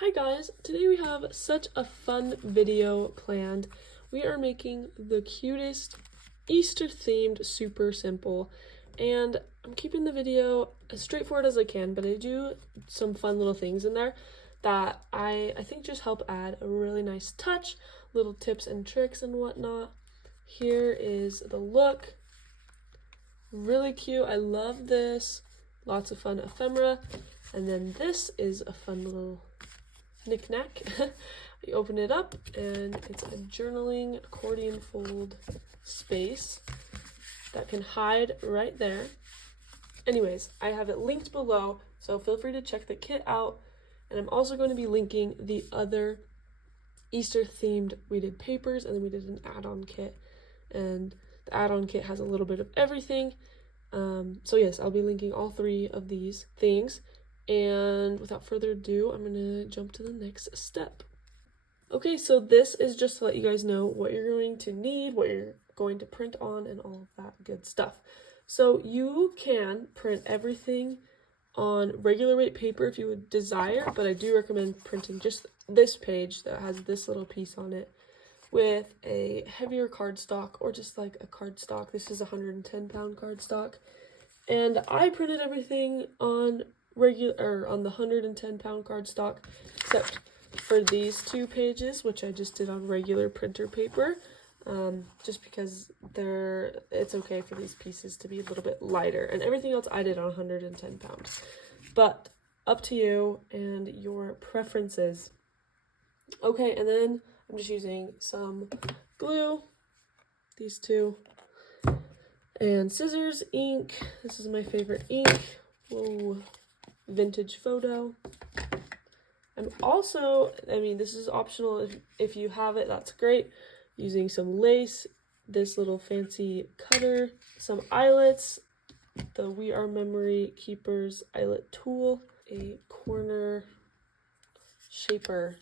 Hi guys, today we have such a fun video planned. We are making the cutest Easter themed super simple, and I'm keeping the video as straightforward as I can, but I do some fun little things in there that I think just help add a really nice touch, little tips and tricks and whatnot. Here is the look. Really cute. I love this. Lots of fun ephemera. And then this is a fun little knick-knack. You open it up and it's a journaling accordion fold space that can hide right there. Anyways, I have it linked below, so feel free to check the kit out. And I'm also going to be linking the other Easter themed weighted papers, and then we did an add-on kit, and the add-on kit has a little bit of everything. So yes, I'll be linking all three of these things. And without further ado, I'm gonna jump to the next step. Okay, so this is just to let you guys know what you're going to need, what you're going to print on, and all of that good stuff. So you can print everything on regular weight paper if you would desire, but I do recommend printing just this page that has this little piece on it with a heavier cardstock, or just like a cardstock. This is a 110-pound cardstock, and I printed everything on on the 110-pound cardstock, except for these two pages, which I just did on regular printer paper, just because it's okay for these pieces to be a little bit lighter, and everything else I did on 110 pounds, but up to you and your preferences. Okay, and then I'm just using some glue, these two, and scissors, ink. This is my favorite ink. Whoa. Vintage photo. I'm also, this is optional if you have it, that's great. Using some lace, this little fancy cutter, some eyelets, the We Are Memory Keepers eyelet tool, a corner shaper.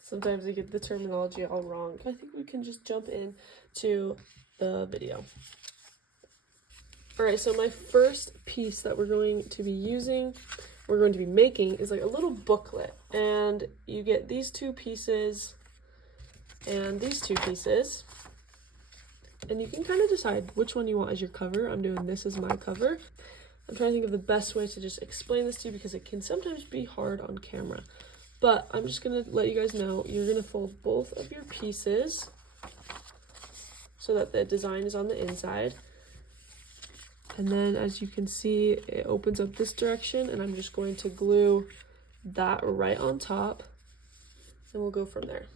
Sometimes I get the terminology all wrong. I think we can just jump in to the video. Alright, so my first piece that we're going to be making is like a little booklet, and you get these two pieces and these two pieces, and you can kind of decide which one you want as your cover. I'm doing this as my cover. I'm trying to think of the best way to just explain this to you, because it can sometimes be hard on camera, but I'm just going to let you guys know you're going to fold both of your pieces so that the design is on the inside. And then, as you can see, it opens up this direction, and I'm just going to glue that right on top, and we'll go from there.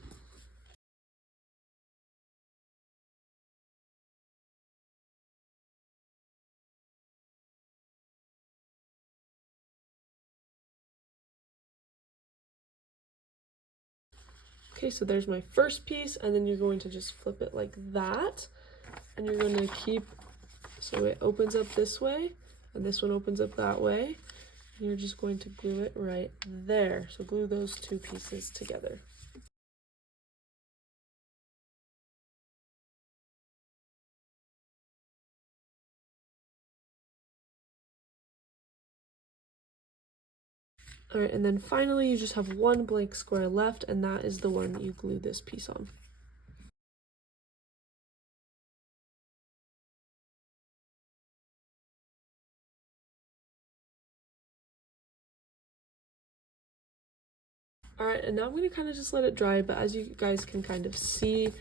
Okay, so there's my first piece, and then you're going to just flip it like that, and you're going to keep, so it opens up this way, and this one opens up that way, and you're just going to glue it right there. So glue those two pieces together. All right, and then finally you just have one blank square left, and that is the one that you glue this piece on. All right, and now I'm going to kind of just let it dry, but as you guys can kind of see,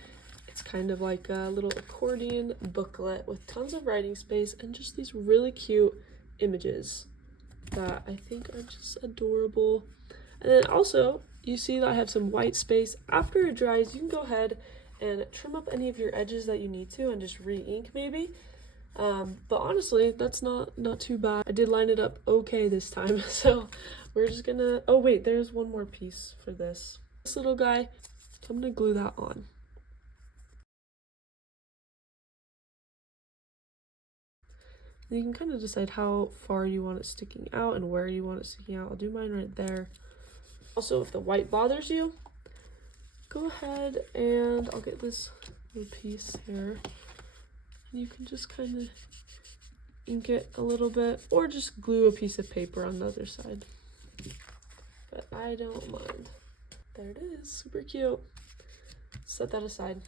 it's kind of like a little accordion booklet with tons of writing space and just these really cute images that I think are just adorable. And then also, you see that I have some white space. After it dries, you can go ahead and trim up any of your edges that you need to and just re-ink maybe. But honestly, that's not too bad. I did line it up okay this time, so we're just gonna, oh wait, there's one more piece for this little guy, so I'm gonna glue that on. And you can kind of decide how far you want it sticking out and where you want it sticking out. I'll do mine right there. Also, if the white bothers you, go ahead and I'll get this little piece here, and you can just kind of ink it a little bit, or just glue a piece of paper on the other side. but I don't mind. There it is, super cute. Set that aside.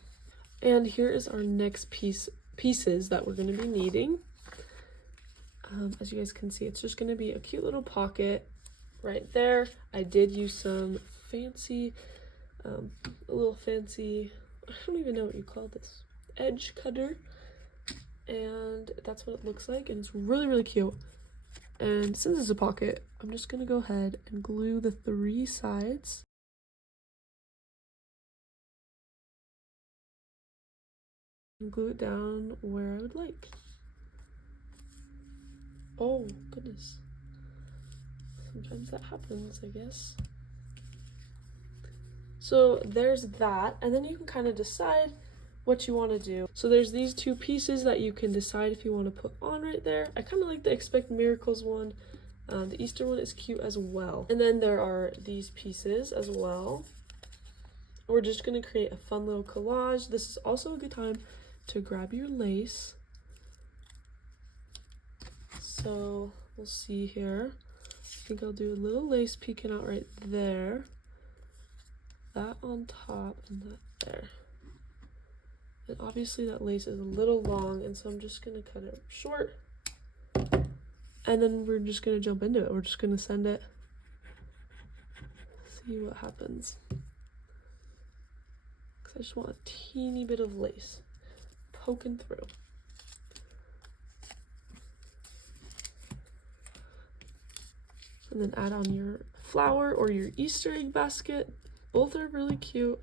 And here is our next pieces that we're going to be needing. As you guys can see, it's just going to be a cute little pocket right there. I did use some fancy, a little fancy, I don't even know what you call this, edge cutter. And that's what it looks like, and it's really, really cute. And since it's a pocket, I'm just going to go ahead and glue the 3 sides. And glue it down where I would like. Oh, goodness. Sometimes that happens, I guess. So there's that, and then you can kind of decide what you want to do. So there's these 2 pieces that you can decide if you want to put on right there. I kind of like the Expect Miracles one. The Easter one is cute as well. And then there are these pieces as well. We're just going to create a fun little collage. This is also a good time to grab your lace. So we'll see here. I think I'll do a little lace peeking out right there. That on top and that there. And obviously that lace is a little long, and so I'm just going to cut it short. And then we're just going to jump into it. We're just going to send it. See what happens. Because I just want a teeny bit of lace poking through. And then add on your flower or your Easter egg basket. Both are really cute,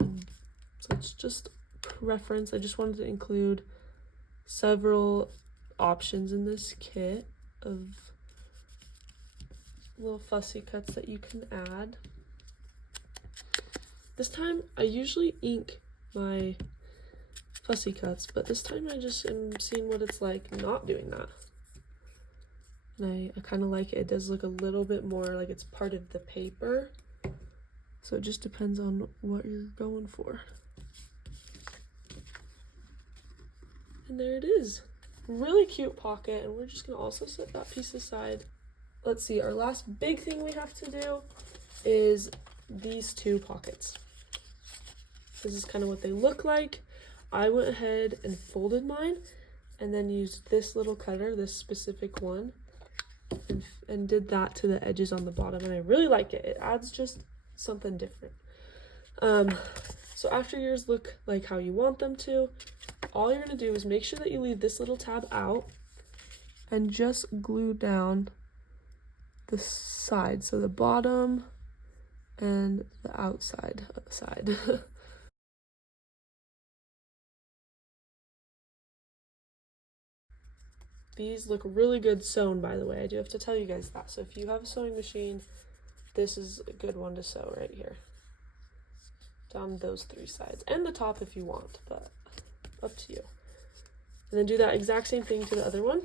so it's just preference. I just wanted to include several options in this kit of little fussy cuts that you can add. This time I usually ink my fussy cuts, but this time I just am seeing what it's like not doing that. And I kind of like it. It does look a little bit more like it's part of the paper. So it just depends on what you're going for. And there it is. Really cute pocket, and we're just gonna also set that piece aside. Let's see, our last big thing we have to do is these 2 pockets. This is kind of what they look like. I went ahead and folded mine and then used this little cutter, this specific one, and did that to the edges on the bottom, and I really like it. It adds just something different. So after yours look like how you want them to, all you're going to do is make sure that you leave this little tab out and just glue down the side, so the bottom and the outside side. These look really good sewn, by the way. I do have to tell you guys that. So if you have a sewing machine, this is a good one to sew right here. Down those 3 sides. And the top if you want, but up to you. And then do that exact same thing to the other one.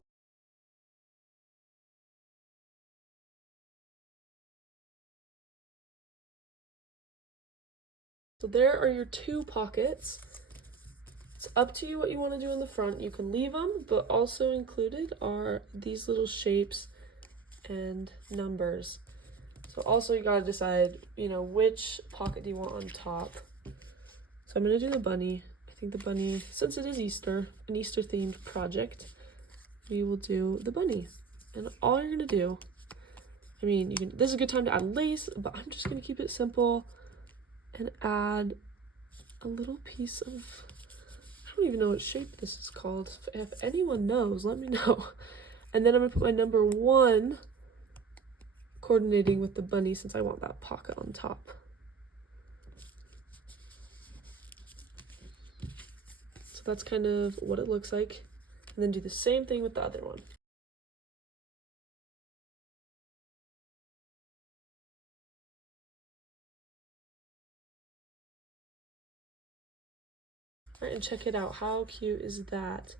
So there are your 2 pockets. It's up to you what you want to do in the front. You can leave them, but also included are these little shapes and numbers. So also you gotta decide, you know, which pocket do you want on top. So I'm gonna do the bunny. I think the bunny, since it is Easter, an Easter themed project, we will do the bunny. And all you're gonna do, I mean, this is a good time to add lace, but I'm just gonna keep it simple and add a little piece of, I don't even know what shape this is called. If anyone knows, let me know. And then I'm gonna put my number 1 coordinating with the bunny, since I want that pocket on top. So that's kind of what it looks like. And then do the same thing with the other one. All right, and check it out. How cute is that?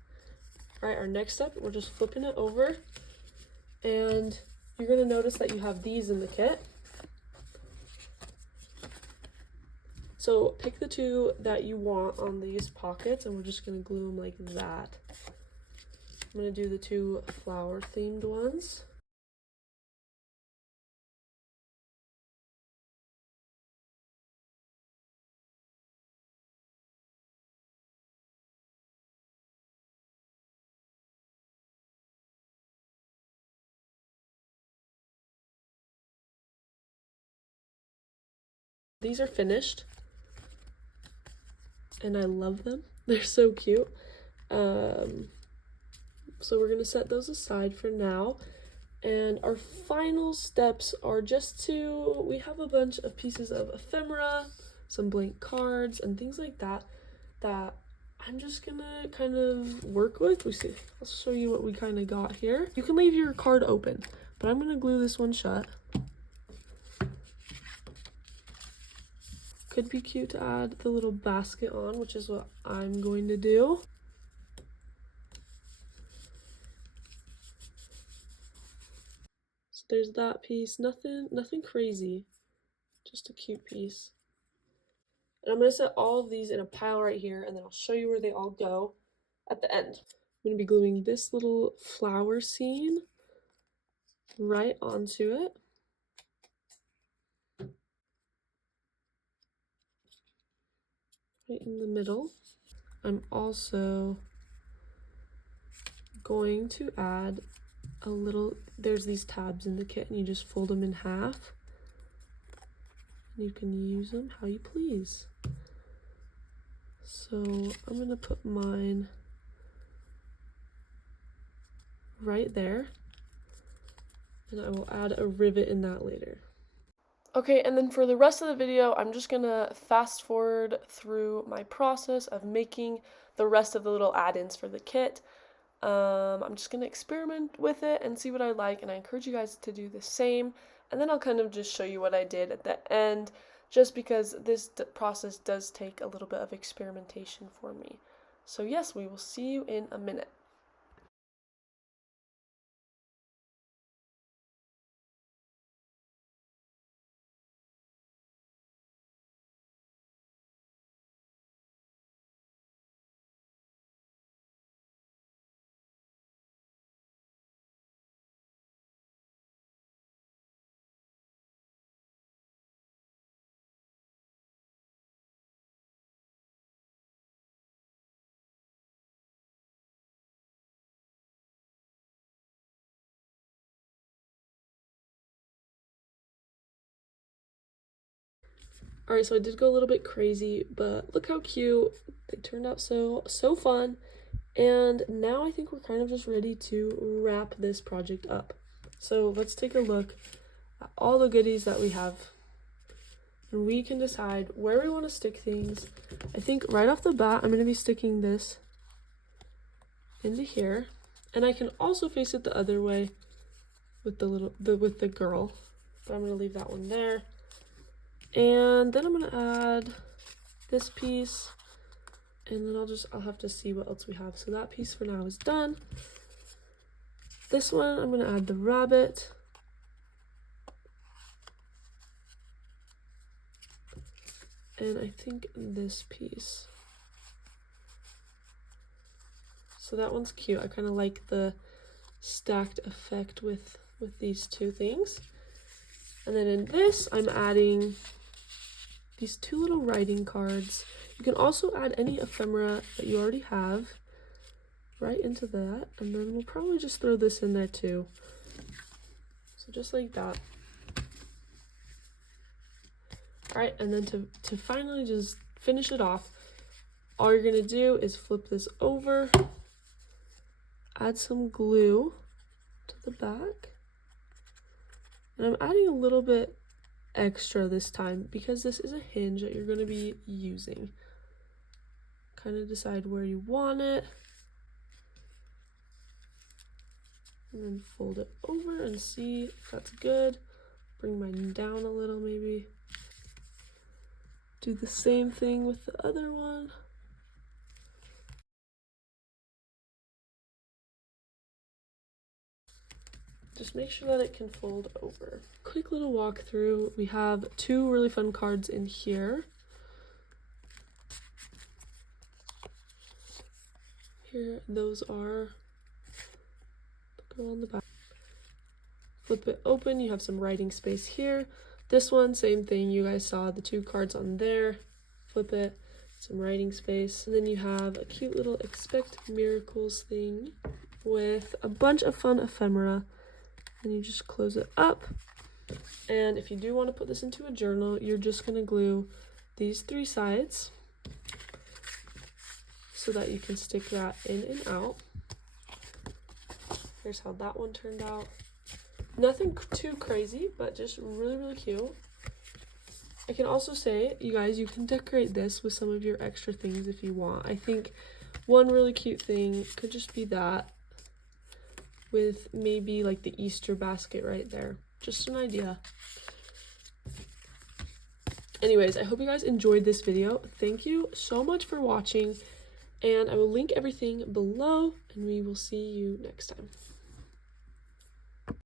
All right, our next step, we're just flipping it over, and you're gonna notice that you have these in the kit. So pick the 2 that you want on these pockets, and we're just gonna glue them like that. I'm gonna do the 2 flower themed ones. These are finished, and I love them. They're so cute. So we're gonna set those aside for now. And our final steps are we have a bunch of pieces of ephemera, some blank cards, and things like that I'm just gonna kind of work with. I'll show you what we kind of got here. You can leave your card open, but I'm gonna glue this one shut. Could be cute to add the little basket on, which is what I'm going to do. So there's that piece. Nothing crazy, just a cute piece. And I'm going to set all of these in a pile right here, and then I'll show you where they all go at the end. I'm going to be gluing this little flower scene right onto it. Right in the middle. I'm also going to add there's these tabs in the kit, and you just fold them in half. You can use them how you please. So I'm going to put mine right there, and I will add a rivet in that later. Okay, and then for the rest of the video, I'm just gonna fast forward through my process of making the rest of the little add-ins for the kit. I'm just gonna experiment with it and see what I like, and I encourage you guys to do the same. And then I'll kind of just show you what I did at the end, just because this process does take a little bit of experimentation for me. So yes, we will see you in a minute. Alright, so I did go a little bit crazy, but look how cute. They turned out so fun. And now I think we're kind of just ready to wrap this project up. So let's take a look at all the goodies that we have. And we can decide where we want to stick things. I think right off the bat, I'm going to be sticking this into here. And I can also face it the other way with with the girl. But I'm going to leave that one there. And then I'm going to add this piece, and then I'll have to see what else we have. So that piece for now is done. This one, I'm going to add the rabbit. And I think this piece. So that one's cute. I kind of like the stacked effect with these two things. And then in this, I'm adding these two little writing cards. You can also add any ephemera that you already have right into that, and then we'll probably just throw this in there too. So just like that. Alright, and then to finally just finish it off, all you're gonna do is flip this over, add some glue to the back, and I'm adding a little bit extra this time because this is a hinge that you're going to be using. Kind of decide where you want it, and then fold it over and see if that's good. Bring mine down a little maybe. Do the same thing with the other one. Just make sure that it can fold over. Quick little walkthrough. We have two really fun cards in here. Here, those are the girl on the back. Flip it open, you have some writing space here. This one, same thing, you guys saw the two cards on there. Flip it, some writing space. And then you have a cute little Expect Miracles thing with a bunch of fun ephemera. And you just close it up, And if you do want to put this into a journal, you're just going to glue these 3 sides so that you can stick that in and out. Here's how that one turned out. Nothing too crazy, but just really, really cute. I can also say, you guys, you can decorate this with some of your extra things if you want. I think one really cute thing could just be that, with maybe like the Easter basket right there. Just an idea. Anyways, I hope you guys enjoyed this video. Thank you so much for watching, and I will link everything below, and we will see you next time.